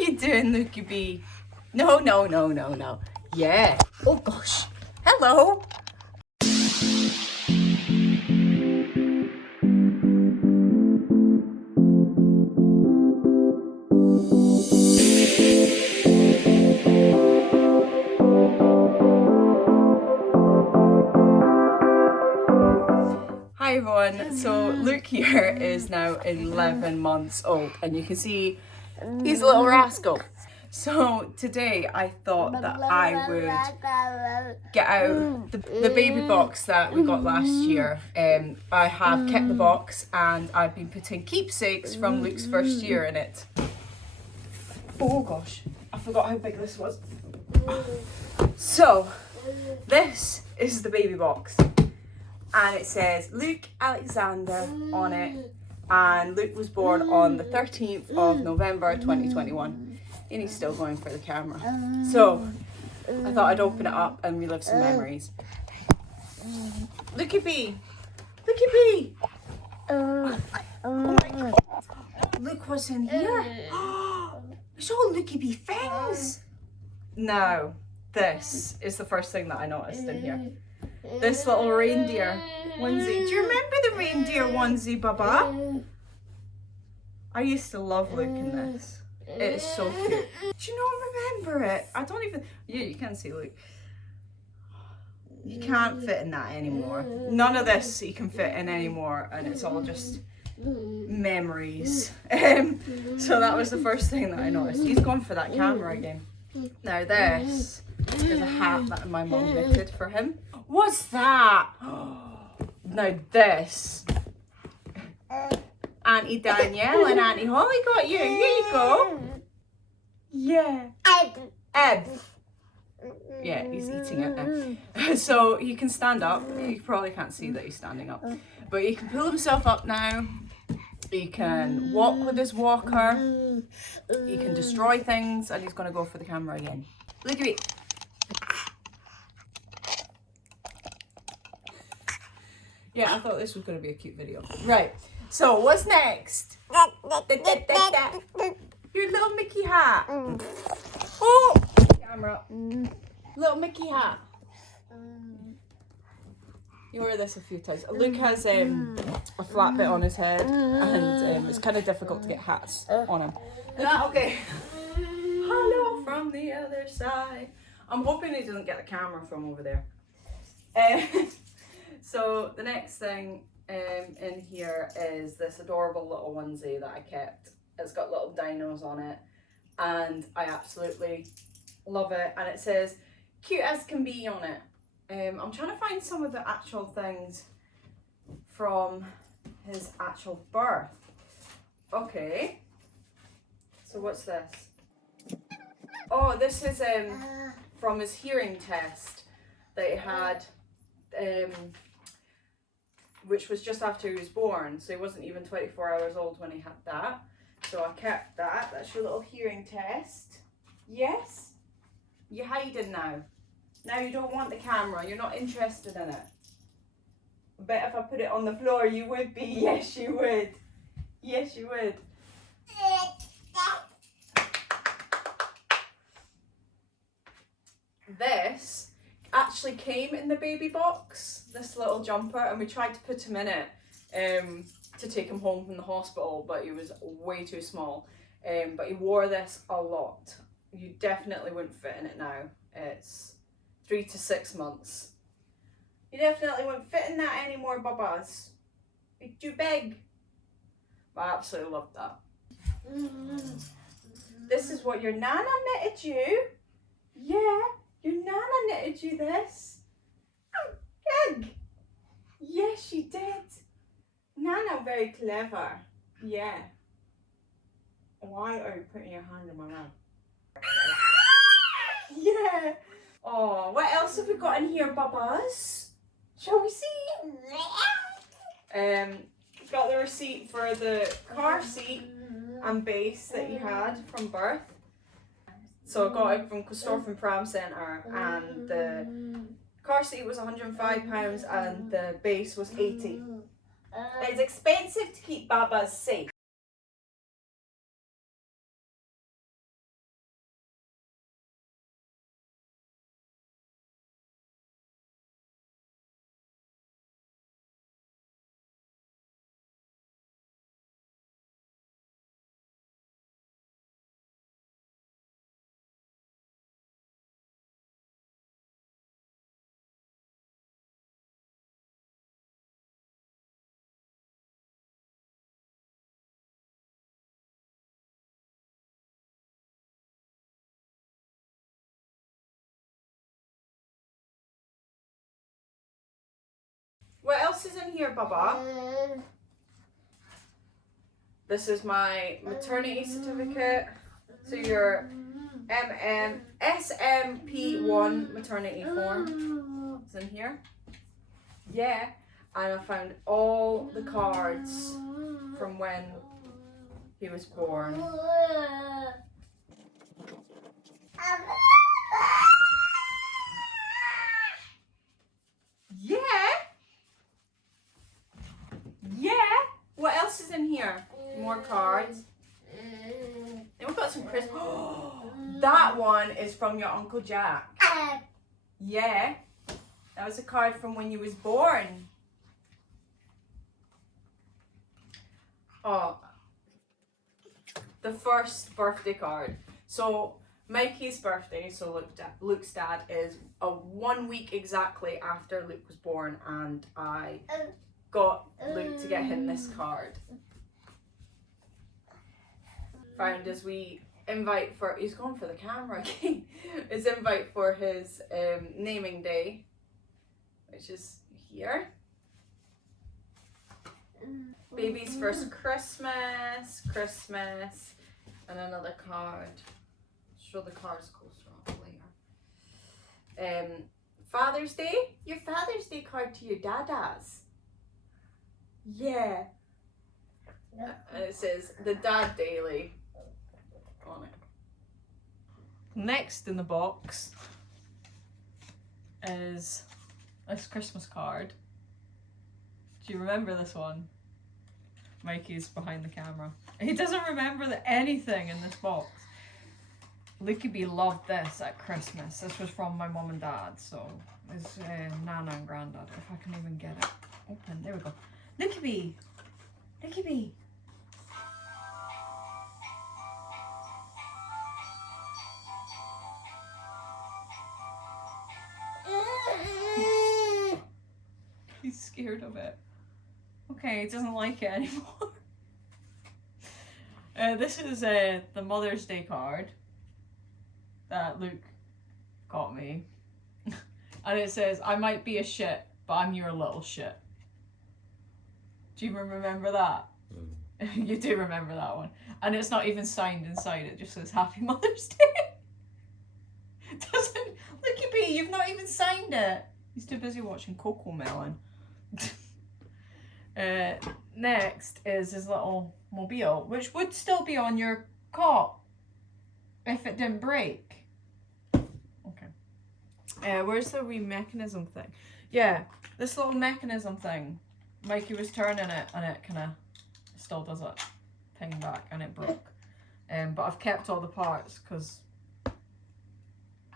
you doing, Lukey B? No, no, no, no, no. Yeah. Oh gosh. Hello. Hi everyone, so Luke here is now 11 months old and you can see he's a little rascal. So today I thought that I would get out the baby box that we got last year. I have kept the box and I've been putting keepsakes from Luke's first year in it. Oh gosh, I forgot how big this was. So this is the baby box. And it says Luke Alexander on it, and Luke was born on the 13th of November 2021, and he's still going for the camera. So I thought I'd open it up and relive some memories. Looky B! Looky B! Oh my God! Look what's in here! It's all Looky B things! Now, this is the first thing that I noticed in here. This little reindeer onesie. Do you remember the reindeer onesie, Baba? I used to love looking this. It's so cute. Do you not remember it? I don't even... Yeah, you can't see Luke. You can't fit in that anymore. None of this you can fit in anymore, and it's all just memories. So that was the first thing that I noticed. He's gone for that camera again. Now this is a hat that my mum knitted for him. What's that? Now this. Auntie Danielle and Auntie Holly got you. Here you go. Yeah. Eb. Yeah, he's eating it now. So he can stand up. You probably can't see that he's standing up. But he can pull himself up now. He can walk with his walker. He can destroy things. And he's going to go for the camera again. Look at me. Yeah, I thought this was going to be a cute video. Right, so what's next? Your little Mickey hat. Oh! Camera. Little Mickey hat. You wear this a few times. Luke has a flat bit on his head and it's kind of difficult to get hats on him. Okay. Hello from the other side. I'm hoping he doesn't get the camera from over there. So the next thing in here is this adorable little onesie that I kept. It's got little dinos on it and I absolutely love it, and it says cute as can be on it. I'm trying to find some of the actual things from his actual birth. Okay, so what's this? Oh, this is from his hearing test that he had, which was just after he was born, so he wasn't even 24 hours old when he had that. So I kept that. That's your little hearing test. Yes? You're hiding now. Now you don't want the camera. You're not interested in it. I bet if I put it on the floor you would be. Yes, you would. Yes, you would. This actually came in the baby box, this little jumper, and we tried to put him in it to take him home from the hospital, but he was way too small. But he wore this a lot. You definitely wouldn't fit in it now. It's 3 to 6 months. You definitely wouldn't fit in that anymore, Babas. It's too big. But I absolutely loved that. This is what your Nana knitted you. Yeah. Your Nana knitted you this. Good. Yes, she did. Nana, very clever. Yeah. Why are you putting your hand in my mouth? Yeah. Oh, what else have we got in here, Babas? Shall we see? Got the receipt for the car seat and base that he had from birth. So I got it from Corstorphine Pram Centre, and the car seat was £105 and the base was £80. It's expensive to keep Babas safe. What else is in here, Baba? This is my maternity certificate. So your SMP1 maternity form is in here. Yeah. And I found all the cards from when he was born. Yeah. Yeah. What else is in here? More cards. Then we've got some Christmas. That one is from your Uncle Jack. Yeah. That was a card from when you was born. Oh. The first birthday card. So Mikey's birthday, so Luke's dad, is 1 week exactly after Luke was born, and I got Luke to get him this card. Found as we invite for, he's going for the camera again, his invite for his naming day, which is here. Baby's first Christmas, and another card. Show the cards closer up later. Father's Day, your Father's Day card to your dada's. Yeah. And it says the Dad Daily on it. Next in the box is this Christmas card. Do you remember this one? Mikey's behind the camera. He doesn't remember anything in this box. Lukey B loved this at Christmas. This was from my mum and dad, so it's Nana and Grandad. If I can even get it open. There we go. Lukey B! Lukey B! He's scared of it. Okay, he doesn't like it anymore. This is the Mother's Day card that Luke got me. And it says, I might be a shit, but I'm your little shit. Do you remember that? You do remember that one. And it's not even signed inside, it just says Happy Mother's Day. Doesn't, Lukey B, you've not even signed it. He's too busy watching Coco Melon. Next is his little mobile, which would still be on your cot if it didn't break. Okay. Where's the wee mechanism thing? Yeah, this little mechanism thing. Mikey was turning it and it kind of still does it. Ping back and it broke. But I've kept all the parts because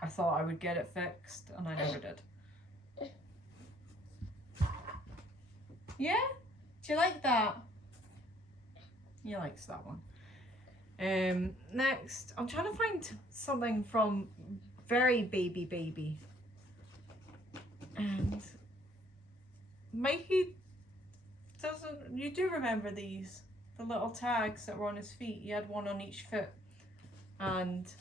I thought I would get it fixed and I never did. Yeah? Do you like that? He likes that one. Next, I'm trying to find something from very baby. And Mikey doesn't, you do remember these, the little tags that were on his feet. He had one on each foot and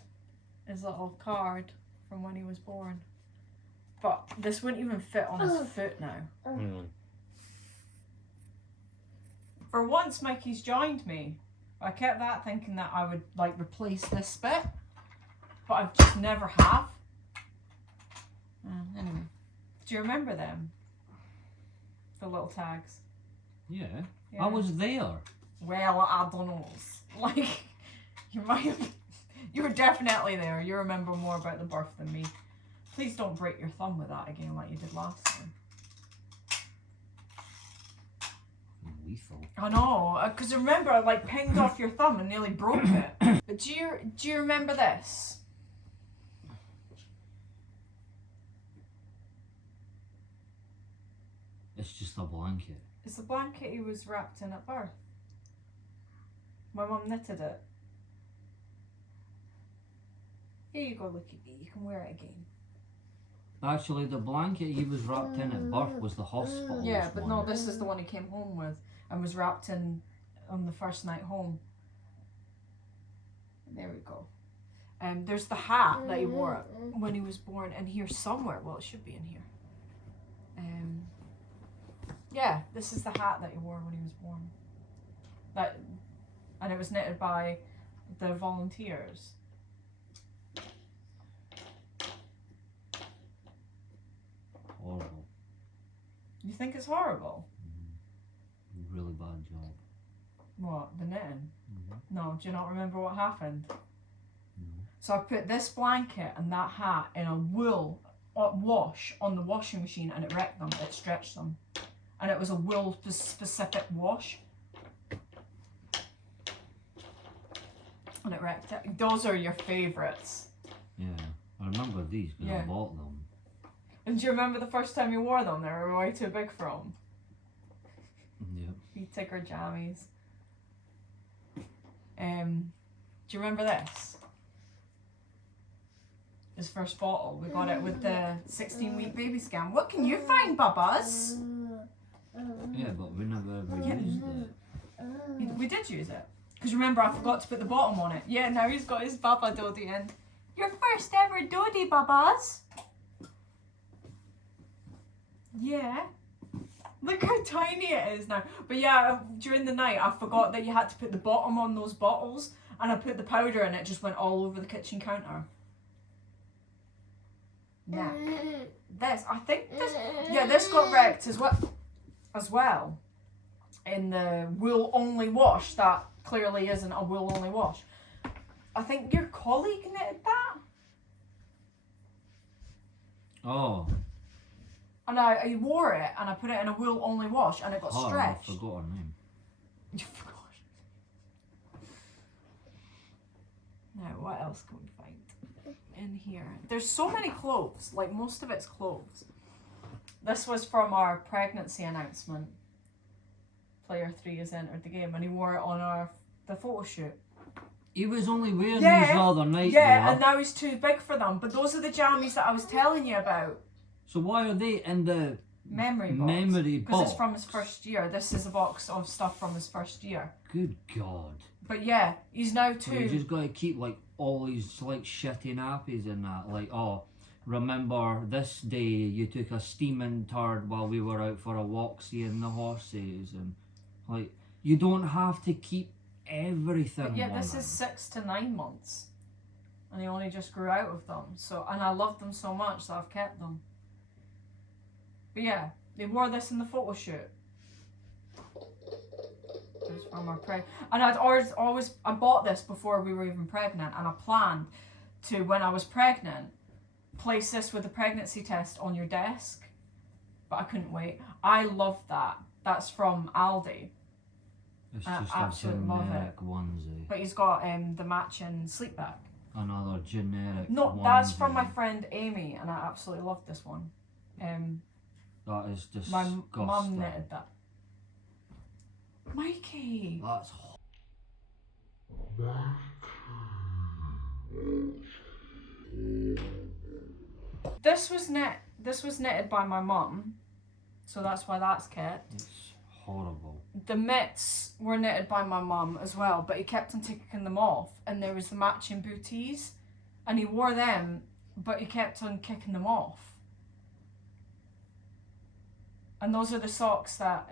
his little card from when he was born. But this wouldn't even fit on his foot now. For once, Mikey's joined me. I kept that thinking that I would like replace this bit, but I've just never have. Anyway, do you remember them? The little tags. Yeah. I was there. Well, I don't know. Like, you might have, you were definitely there. You remember more about the birth than me. Please don't break your thumb with that again like you did last time. Lethal. I know, because remember I like pinged off your thumb and nearly broke it. But do you remember this? It's just a blanket. It's the blanket he was wrapped in at birth. My mum knitted it. Here you go, Lukey B. You can wear it again. Actually, the blanket he was wrapped in at birth was the hospital. Yeah, but no, this is the one he came home with and was wrapped in on the first night home. There we go. There's the hat that he wore when he was born in here somewhere. Well, it should be in here. Yeah, this is the hat that he wore when he was born. And it was knitted by the volunteers. Horrible. You think it's horrible? Really bad job. What, the knitting? Mm-hmm. No, do you not remember what happened? No. So I put this blanket and that hat in a wool wash on the washing machine, and it wrecked them, it stretched them. And it was a wool specific wash. And it wrecked it. Those are your favourites. Yeah, I remember these because Yeah. I bought them. And do you remember the first time you wore them? They were way too big for him. Yeah. You ticker jammies. Do you remember this? His first bottle. We got it with the 16-week baby scan. What can you find, Bubbas? Yeah, but we never ever used it. We did use it. Because remember, I forgot to put the bottom on it. Yeah, now he's got his Baba Dodie in. Your first ever Dodie, Bubbas. Yeah. Look how tiny it is now. But yeah, during the night, I forgot that you had to put the bottom on those bottles. And I put the powder and it just went all over the kitchen counter. Yeah. This got wrecked as well. In the wool only wash that clearly isn't a wool only wash. I think your colleague knitted that. Oh. And I wore it and I put it in a wool only wash and it got stretched. I forgot her name. You forgot. Now, what else can we find in here? There's so many clothes. Like, most of it's clothes. This was from our pregnancy announcement. Player 3 has entered the game, and he wore it on the photo shoot. He was only wearing these the other night. Yeah, and now he's too big for them. But those are the jammies that I was telling you about. So why are they in the memory box? Because it's from his first year. This is a box of stuff from his first year. Good God. But yeah, he's now So you just got to keep like all these like shitty nappies in that. Like, oh, remember this day you took a steaming turd while we were out for a walk seeing the horses, and like you don't have to keep everything. But yeah, this is 6 to 9 months, and he only just grew out of them. So, and I love them so much that I've kept them. But yeah, they wore this in the photo shoot. It was from our and I'd always I bought this before we were even pregnant, and I planned to, when I was pregnant, place this with the pregnancy test on your desk. But I couldn't wait. I love that. That's from Aldi. It's I just absolutely a love generic it. onesie. But he's got the matching sleep bag. Another generic No, onesie. that's from my friend Amy, and I absolutely love this one. That is disgusting. My mum knitted that. Mikey! That's This was knitted by my mum, so that's why that's kept. It's horrible. The mitts were knitted by my mum as well, but he kept on taking them off, and there was the matching booties, and he wore them, but he kept on kicking them off. And those are the socks that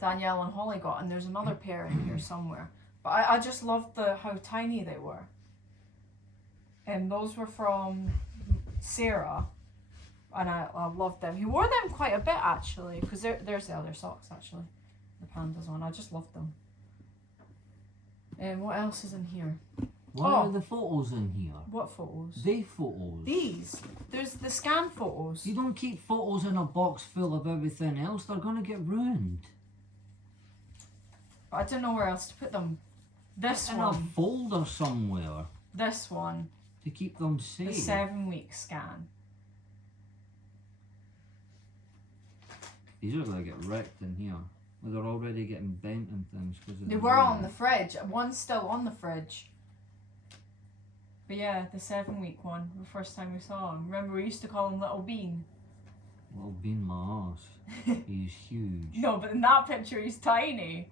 Danielle and Holly got, and there's another pair in here somewhere. But I just loved how tiny they were. And those were from Sarah, and I loved them. He wore them quite a bit actually, because there's the other socks actually, the pandas on. I just loved them. And what else is in here? Why are the photos in here? What photos? They photos. These. There's the scan photos. You don't keep photos in a box full of everything else. They're gonna get ruined. But I don't know where else to put them. This in one. a folder somewhere. This one. To keep them safe. The 7-week scan. These are gonna get wrecked in here. They're already getting bent and things. They were on the fridge. One's still on the fridge. But yeah, the 7-week one, the first time we saw him. Remember, we used to call him Little Bean. Little Bean my ass. He's huge. No, but in that picture, he's tiny.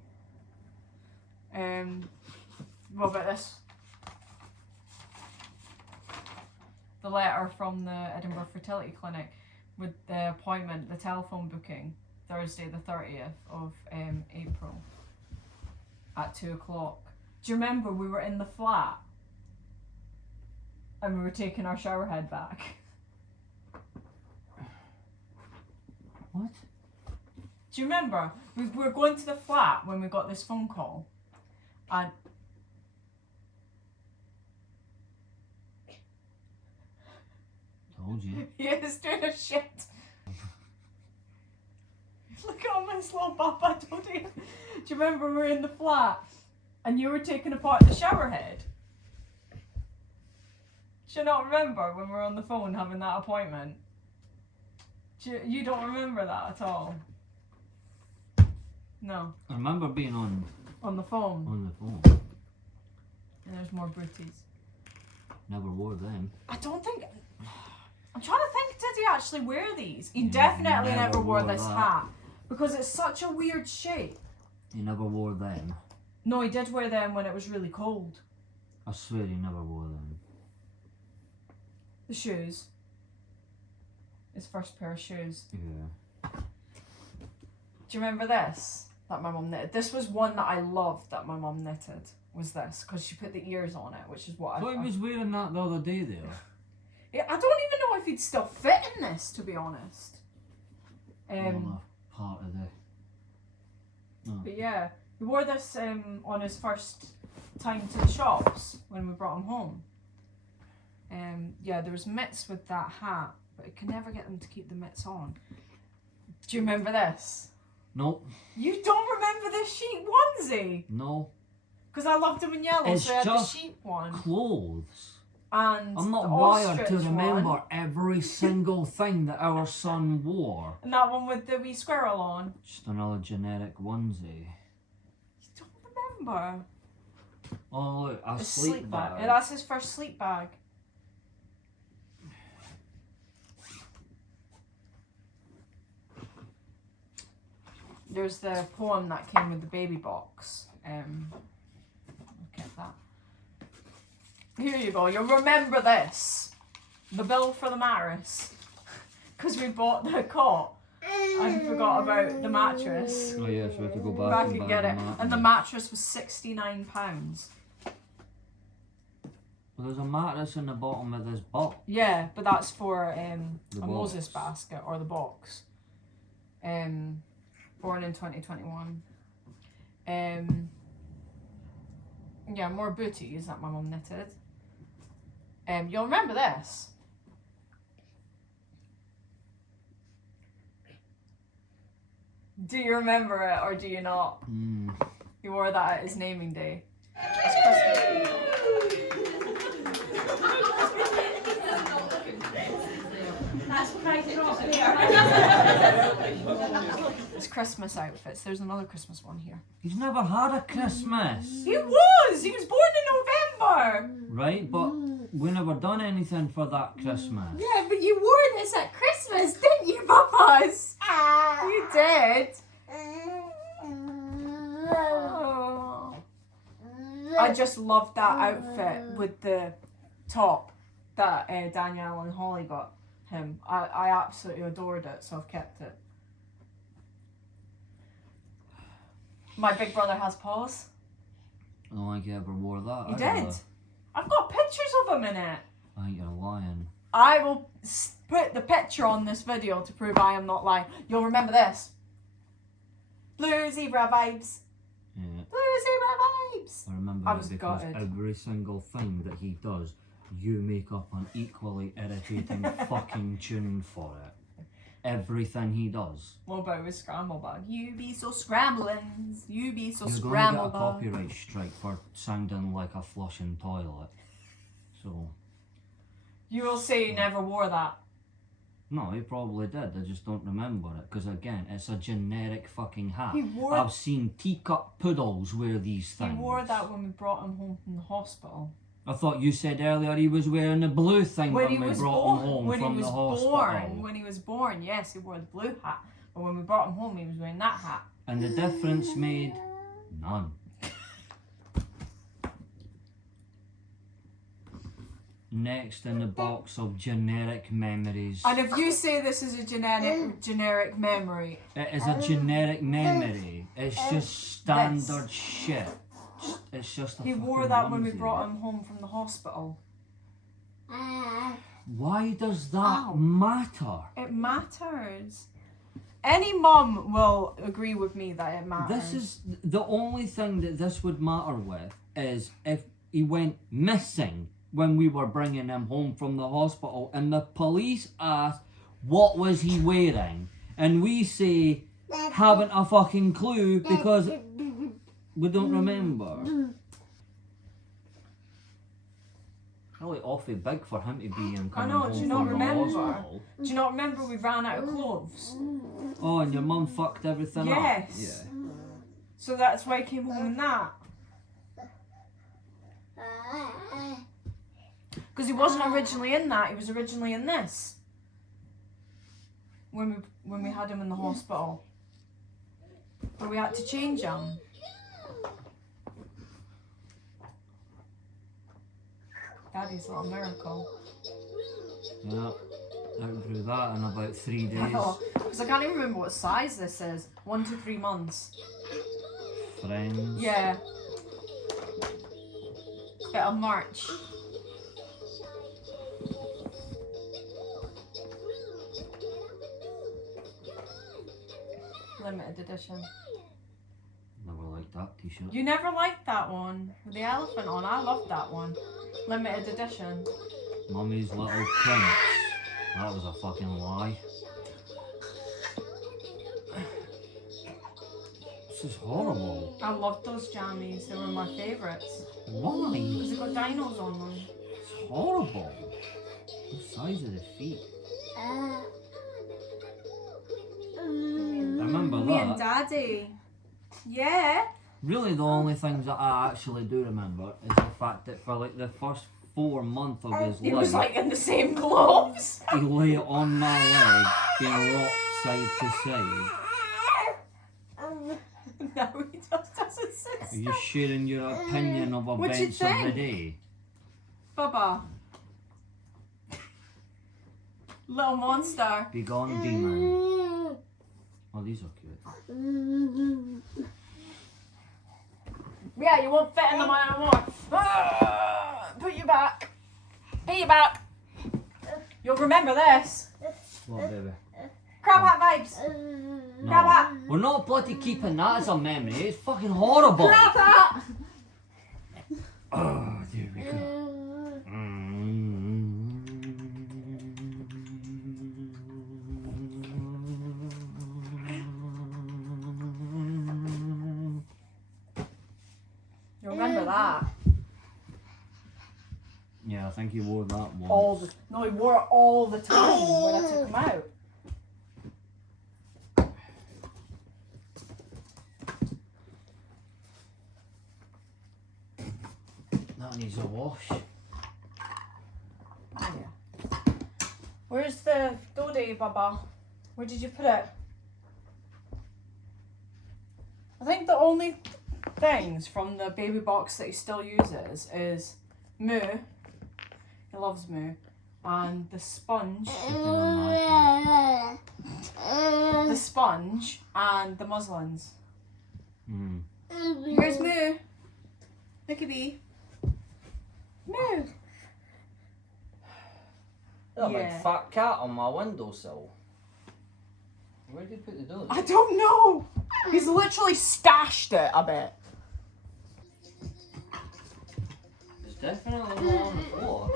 What about this? The letter from the Edinburgh Fertility Clinic with the appointment, the telephone booking. Thursday the 30th of April at 2 o'clock. Do you remember we were in the flat and we were taking our shower head back? What? Do you remember? We were going to the flat when we got this phone call. And Told you. he is doing a shit. Look at all this little bump I told you. Do you remember we were in the flat and you were taking apart the shower head? Do you not remember when we were on the phone having that appointment? You don't remember that at all? No. I remember being on On the phone. the phone. And there's more booties. Never wore them. I don't think... I'm trying to think, did he actually wear these? He Yeah, definitely he never never wore wore this that. hat. Because it's such a weird shape. He never wore them. No, he did wear them when it was really cold. I swear he never wore them. The shoes. His first pair of shoes. Yeah. Do you remember this? That my mum knitted. This was one that I loved that my mum knitted. Was this. Because she put the ears on it, which is what I thought he was wearing that the other day though. Yeah, I don't even know if he'd still fit in this, to be honest. Well, part of the... No. But yeah, he wore this on his first time to the shops when we brought him home. Yeah, there was mitts with that hat, but I could never get them to keep the mitts on. Do you remember this? Nope. You don't remember this sheep onesie? No. Because I loved him in yellow, It's so I had the just sheep one. Clothes. And I'm not the wired to ostrich remember one. every single thing that our son wore. And that one with the wee squirrel on. Just another generic onesie. You don't remember? Oh look, a A sleep bag. Yeah, that's his first sleep bag. There's the poem that came with the baby box. Look at that. Here you go. You'll remember this. The bill for the mattress. Because we bought the cot and forgot about the mattress. Oh yes, we have to go back And and get buy it. the mat. And the mattress was £69. Well, there's a mattress in the bottom of this box. Yeah, but that's for The a Moses box. basket or the box. Born in 2021. Yeah, more booties that my mum knitted. You'll remember this. Do you remember it or do you not? He wore that at his naming day. It's It's Christmas outfits. There's another Christmas one here. He's never had a Christmas. He was! He was born in November! Right, but we never done anything for that Christmas. Yeah, but you wore this at Christmas, didn't you, Papas? You did. Oh. I just loved that outfit with the top that Danielle and Holly got him. I absolutely adored it, so I've kept it. My big brother has paws. I don't think he ever wore that. He either. did. I've got pictures of him in it. I think you're lying. I will put the picture on this video to prove I am not lying. You'll remember this. Blue zebra vibes. Yeah. Blue zebra vibes. I remember I it was because gutted. every single thing that he does, you make up an equally irritating fucking tune for it. Everything he does. What about with scramble bug? You be so scramblins. You be so You're scramble going to get a bug. copyright strike for sounding like a flushing toilet. So, You will say you never wore that. no, he probably did. I just don't remember it. Because again, it's a generic fucking hat. He wore I've seen teacup poodles wear these He things. wore that when we brought him home from the hospital. I thought you said earlier he was wearing the blue thing when we brought him home when from he was the hospital. born, when he was born, yes, he wore the blue hat. But when we brought him home, he was wearing that hat. And the difference made none. next in the box of generic memories. And if you say this is a generic memory, It is a generic memory. It's just standard shit. It's just a he wore fucking that when we onesie. brought him home from the hospital. Why does that matter? It matters. Any mum will agree with me that it matters. This is the only thing that this would matter with is if he went missing when we were bringing him home from the hospital and the police asked what was he wearing and we say haven't a fucking clue because we don't remember. Really awfully big for him to be in coming home do you from not the remember? hospital. Do you not remember we ran out of clothes? Oh, and your mum fucked everything up? Yes. Yeah. So that's why I came home in that. Because he wasn't originally in that, he was originally in this. When we had him in the hospital. But we had to change him. Daddy's little miracle. Yeah. Outgrew that in about 3 days. Because I can't even remember what size this is. 1 to 3 months. Friends. Yeah. Bit of March. Limited edition. Never liked that t-shirt. You never liked that one with the elephant on. I loved that one. Limited edition. Mummy's Little Prince. That was a fucking lie. This is horrible. I loved those jammies. They were my favourites. Why? Because they got dinos on them. It's horrible. The size of the feet. Remember Me and that? Daddy. Yeah. Really, the only things that I actually do remember is the fact that for like the first 4 months of his He life, was like in the same clothes. he lay on my leg, being rocked side to side. No, he just doesn't sit Are you sharing your opinion of What'd you events of the think? day? Bubba. Little monster. Be gone, demon. Oh, these are cute. Yeah, you won't fit in them anymore. Put you back. Put you back. You'll remember this. What, baby? Crab Hat vibes. Crab No. Hat. We're not bloody keeping that as a memory. It's fucking horrible. Crab Hat. Oh, there we go. You remember that? Yeah, I think he wore that once. No, he wore it all the time when I took him out. That needs a wash. Oh, yeah. Where's the dodie, Bubba? Where did you put it? I think the only things from the baby box that he still uses is Moo. He loves Moo. And the sponge. The sponge and the muslins. Mm. Here's Moo. Look at me. Moo. That Yeah. big fat cat on my windowsill. Where did you put the dog? I don't know. He's literally stashed it a bit. It's definitely not on the floor.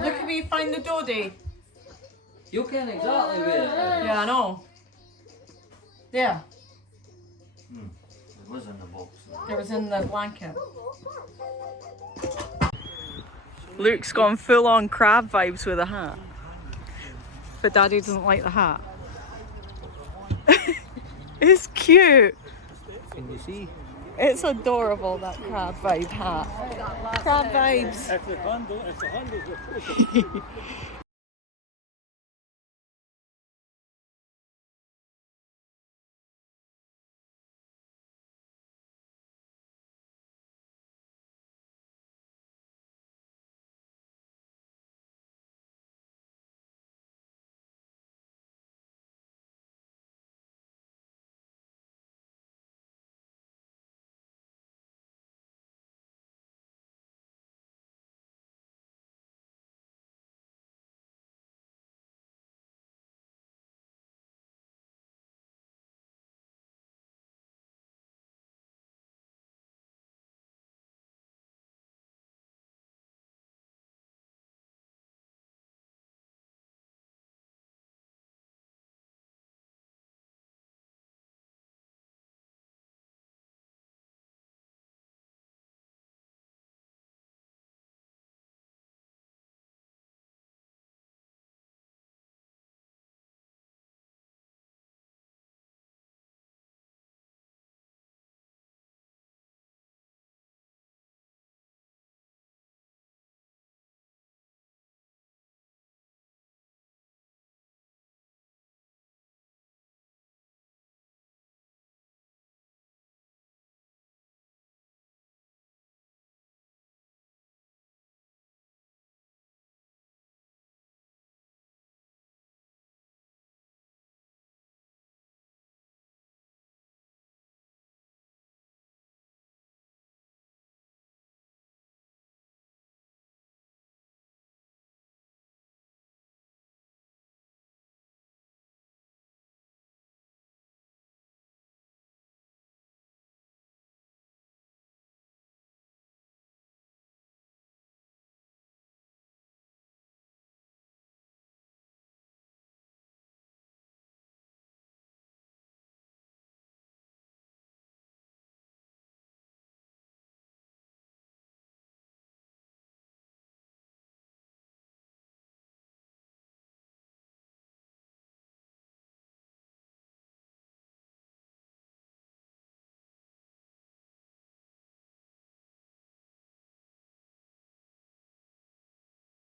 Look at me find the dodie. You can exactly where it is. Yeah, I know. Yeah, It was in the box. it was in the blanket. Luke's gone full on crab vibes with a hat. But Daddy doesn't like the hat. It's cute. Can you see? It's adorable, that crab vibe hat. Crab vibes.